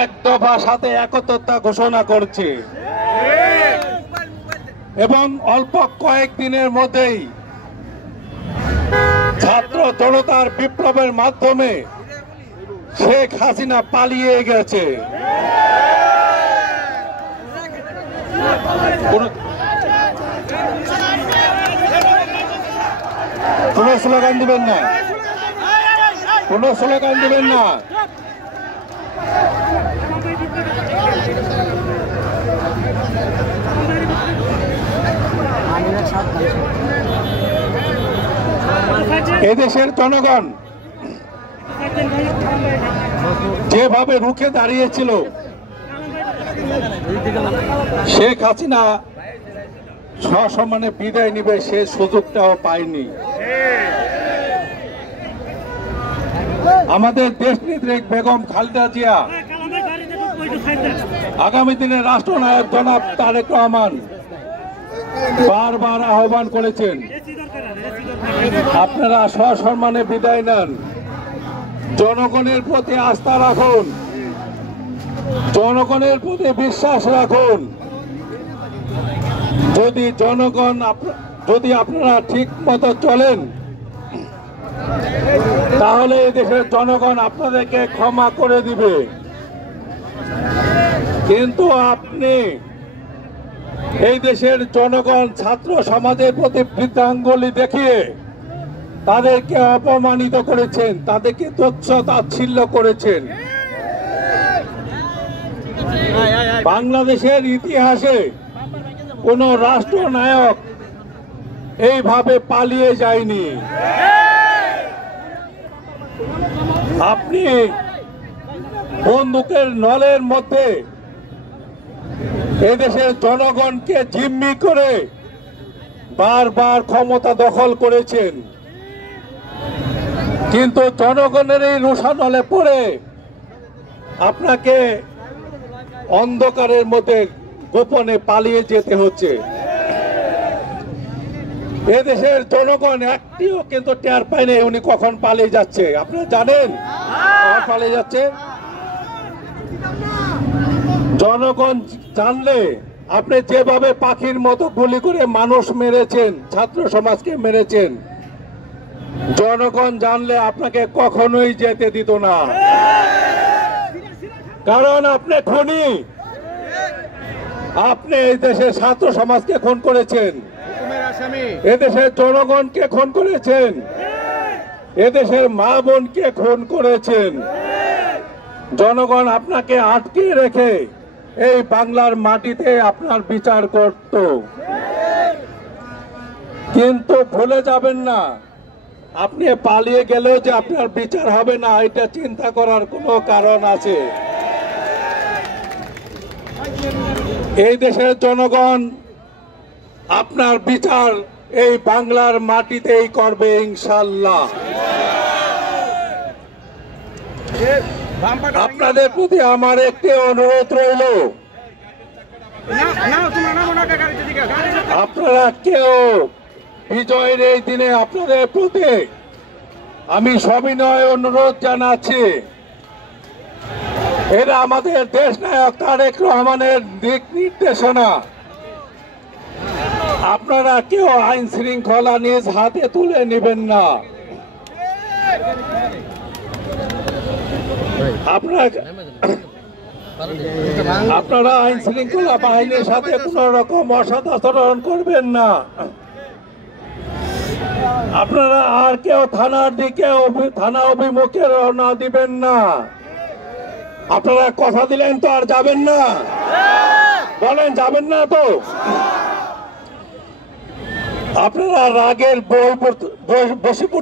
এক দফা সাথে একত্রতা ঘোষণা করছে এবং অল্প কয়েকদিনের মধ্যেই ছাত্র জনতার বিপ্লবের মাধ্যমে শেখ হাসিনা পালিয়ে গেছে। কোনো স্লোগান দিবেন না, কোনো স্লোগান দিবেন না। এদেশের জনগণ যেভাবে রুখে দাঁড়িয়েছিল, শেখ হাসিনা সসম্মানে বিদায় নিবে সে সুযোগটাও পায়নি। আমাদের দেশনেত্রী বেগম খালেদা জিয়া আগামী দিনে রাষ্ট্রনায়ক জনাব তারেক রহমান বারবার আহ্বান করেছেন, আপনারা সসম্মানে বিদায় নেন, জনগণের প্রতি আস্থা রাখুন, জনগণের প্রতি বিশ্বাস রাখুন। যদি আপনারা ঠিক মতো চলেন তাহলে এই দেশের জনগণ আপনাদেরকে ক্ষমা করে দিবে। কিন্তু আপনি এই দেশের জনগণ ছাত্র সমাজের প্রতি বৃদ্ধাঙ্গুলি দেখিয়ে তাদেরকে অপমানিত করেছেন, তাদেরকে তুচ্ছ তাচ্ছিল্য করেছেন। বাংলাদেশের ইতিহাসে কোন রাষ্ট্রনায়ক এইভাবে পালিয়ে যায়নি। আপনি বন্দুকের নলের মধ্যে এদেশের জনগণকে জিম্মি করে বারবার ক্ষমতা দখল করেছেন, কিন্তু জনগণের এই রোষানলে পড়ে আপনাকে অন্ধকারের মধ্যে গোপনে পালিয়ে যেতে হচ্ছে। এদেশের জনগণ একটিও কিন্তু টের পায়নি উনি কখন পালিয়ে যাচ্ছে। আপনারা জানেন কখন পালিয়ে যাচ্ছে? জনগণ জানলে আপনি যেভাবে পাখির মতো গুলি করে মানুষ মেরেছেন, ছাত্র সমাজকে মেরেছেন, জনগণ জানলে আপনাকে কখনোই যেতে দিত না। কারণ আপনি খুনি, আপনি এই দেশের ছাত্র সমাজকে খুন করেছেন, এদেশের জনগণকে খুন করেছেন, এদেশের মা বোনকে খুন করেছেন। জনগণ আপনাকে আটকে রেখে এই বাংলার মাটিতে আপনার বিচার করত। কিন্তু ভুলে যাবেন না, আপনি পালিয়ে গেলেও যে আপনার বিচার হবে না এটা চিন্তা করার কোনো কারণ আছে। এই দেশের জনগণ আপনার বিচার এই বাংলার মাটিতেই করবে ইনশাআল্লাহ। আপনাদের প্রতি আমার একটি অনুরোধ রইল, আপনারা কেউ বিজয়ের এই দিনে আপনাদের প্রতি আমি সবিনয় অনুরোধ জানাচ্ছি, এরা আমাদের দেশ নায়ক তারেক রহমানের দিক নির্দেশনা। আপনারা কেউ আইন শৃঙ্খলা নিজ হাতে তুলে নেবেন না। আপনারা আইন শৃঙ্খলা বাহিনীর সাথে কোন রকম অসৎ আচরণ করবেন না। আপনারা আর কেউ থানার দিকে থানা অভিমুখে রওনা দিবেন না। আপনারা কথা দিলেন তো আর যাবেন না? বলেন যাবেন না তো? আপনারা রাগের বসে